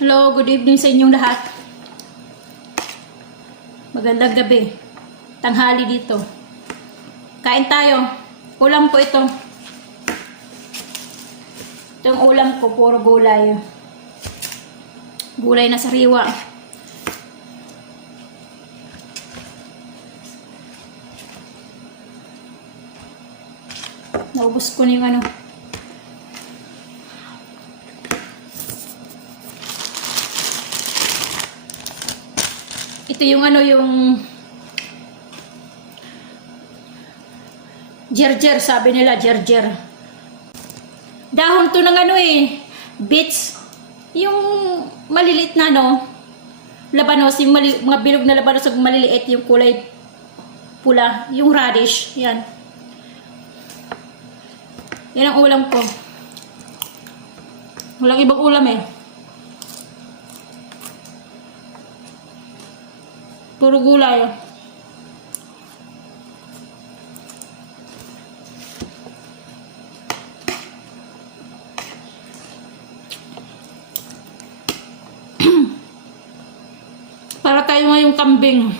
Hello, good evening sa inyong lahat. Magandang gabi. Tanghali dito. Kain tayo. Ulam ko ito. Itong ulam ko, puro gulay. Gulay na sariwa. Naubos ko na yung ano. Ito yung ano, yung gerger, sabi nila, gerger. Dahon to ng ano beets. Yung maliliit na ano, labanos, yung mga bilog na labanos, maliliit, yung kulay pula, yung radish, yan. Yan ang ulam ko. Walang ibang ulam Puro gulay. Para tayo ngayong kambing.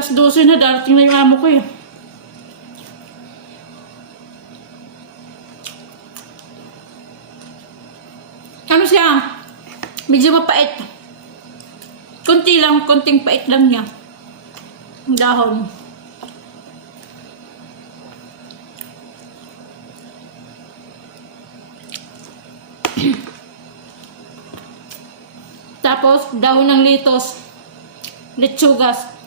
Alas 12 na, darating na yung amo ko Ano siya? Medyo mapait. Kunti lang, kunting pait lang niya. Ang dahon. Tapos, dahon ng litos. Lechugas.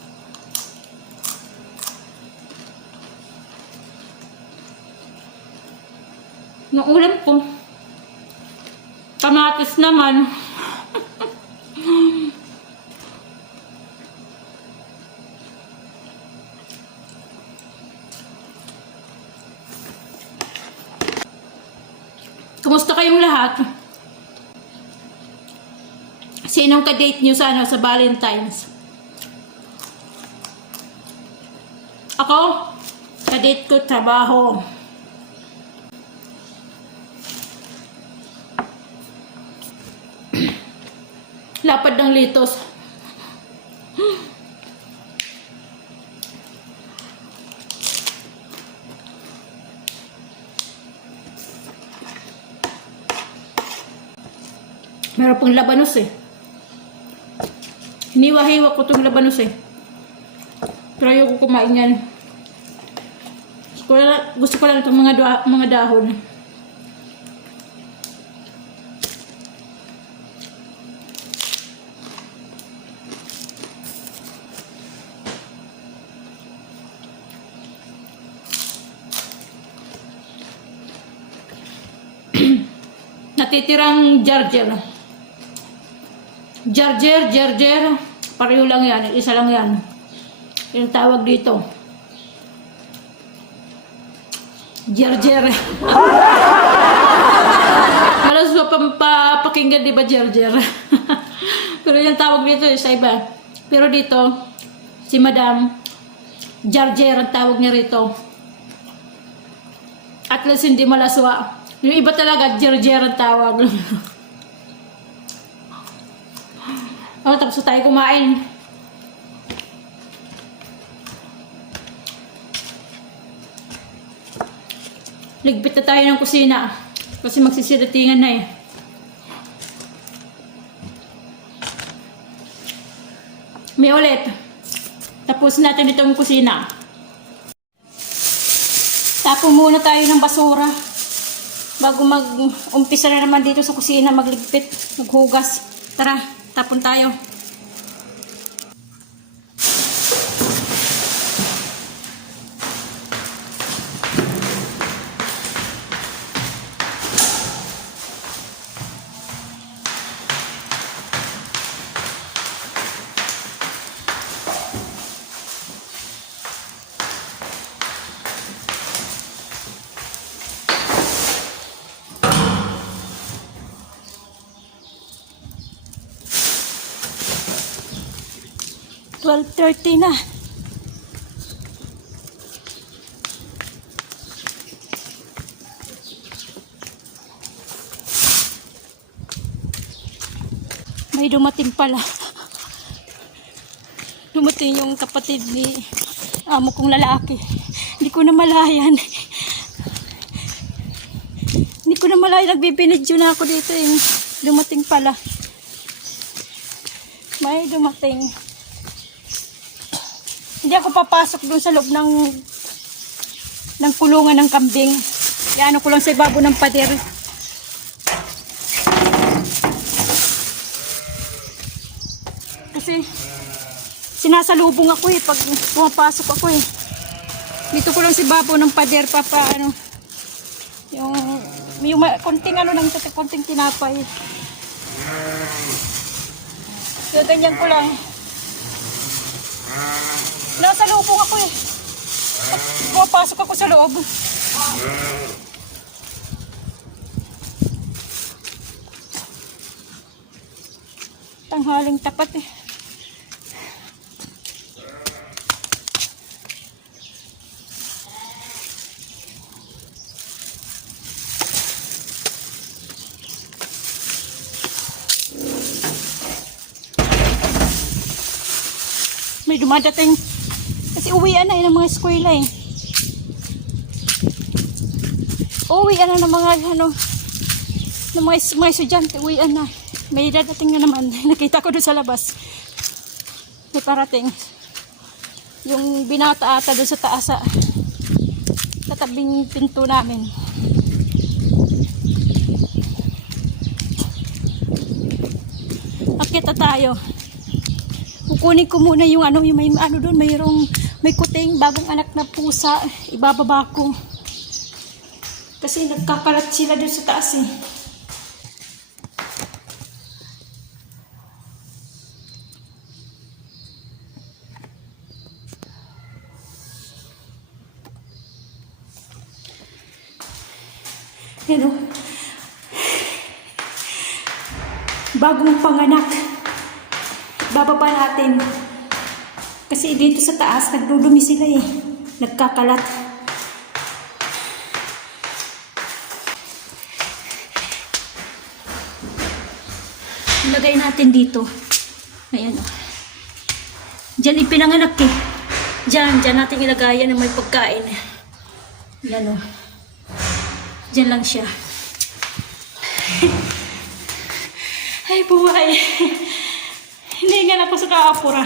Yung ulam ko, kamatis naman. Kumusta kayong lahat? Sinong ka-date nyo sa Valentine's? Ako, ka-date ko trabaho. Lapad ng litos. Meron pong labanos Hiniwa-hiwa ko itong labanos Pero ayoko kumain yan. Gusto ko lang itong mga dahon. Natitirang gerger. Gerger. Pareho lang yan. Isa lang yan. Yung tawag dito. Gerger. Malas papakinggan, diba, gerger? Pero yung tawag dito sa iba. Pero dito, si Madam, gerger ang tawag niya rito. At least hindi malaswa. Yung iba talaga, gerger ang tawag. Tapos tayo kumain. Ligpit na tayo ng kusina. Kasi magsisiratingan na May ulit. Tapos natin itong kusina. Tapo muna tayo ng basura. Bago mag-umpisa na naman dito sa kusina, magligpit, maghugas. Tara, tapon tayo. 12:30 na. May dumating pala. Dumating yung kapatid ni amo kong lalaki. Hindi ko na malayan. Hindi ko na malayan. Nagbibinidyo na ako dito. Dumating pala. May dumating. Hindi ako papasok doon sa loob ng kulungan ng kambing. Iano ko lang sa ibabaw ng pader. Kasi sinasalubong ako pag pumapasok ako Dito ko lang si babo ng pader yung konting konting tinapay. Kaya ganyan ko lang. Nasalubong ako Pag pumapasok ako sa loob. Tanghaling tapat May dumadating kasi uwian na ng mga eskwela uwian na ng mga ng mga estudyante, uwian na. May dadating na naman. Nakita ko doon sa labas. May parating. Yung binata ata doon sa taas sa tabing pinto namin. Akit na tayo. Kukunin ko muna yung yung may doon, may kuting bagong anak na pusa, ibababa ko. Kasi nagkakalat sila doon sa taas Bagong panganak. Bababa natin. Kasi dito sa taas, nagdudumi sila nagkakalat. Ilagay natin dito. Ayan Diyan ipinanganak Diyan natin ilagay ng may pagkain. Yan Diyan lang siya. Ay, buhay. Hindi nga ako sa kaapura.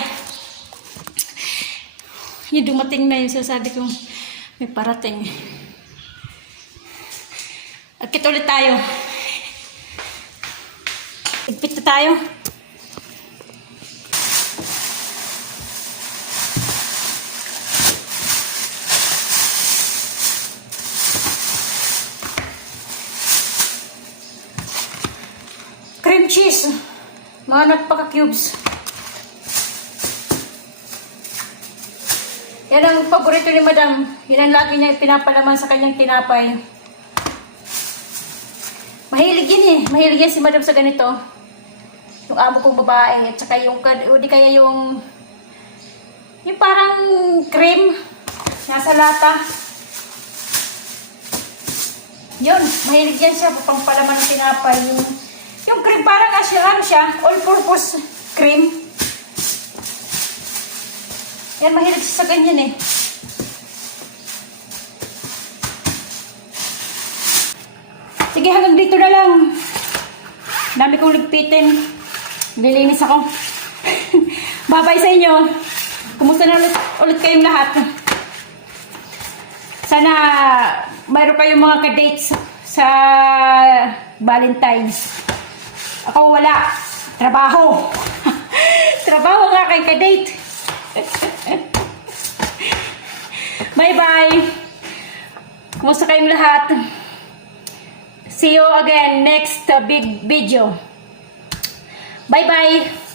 Yung dumating na yung sasabi kong may parating. Agkit ulit tayo. Igpit na tayo. Cream cheese. Mga nagpaka-cubes. Yan ang paborito ni Madam. Yan ang lagi niya pinapalaman sa kanyang tinapay. Mahilig yan Mahilig yan si Madam sa ganito. Yung amo kong babae. At saka yung parang cream. Nasa lata. Yun. Mahilig yan siya. Pampalaman ng tinapay. Yung cream parang siya. All-purpose cream. Yan, mahilig siya sa ganyan Sige, hanggang dito na lang. Dami kong ligpitin. Nilinis ako. Bye-bye sa inyo. Kumusta na ulit kayong lahat? Sana mayroon kayong mga ka-dates sa Valentine's. Ako wala. Trabaho. Trabaho nga kay ka-date. Bye-bye. Kumusta kayong lahat? See you again next big video. Bye-bye.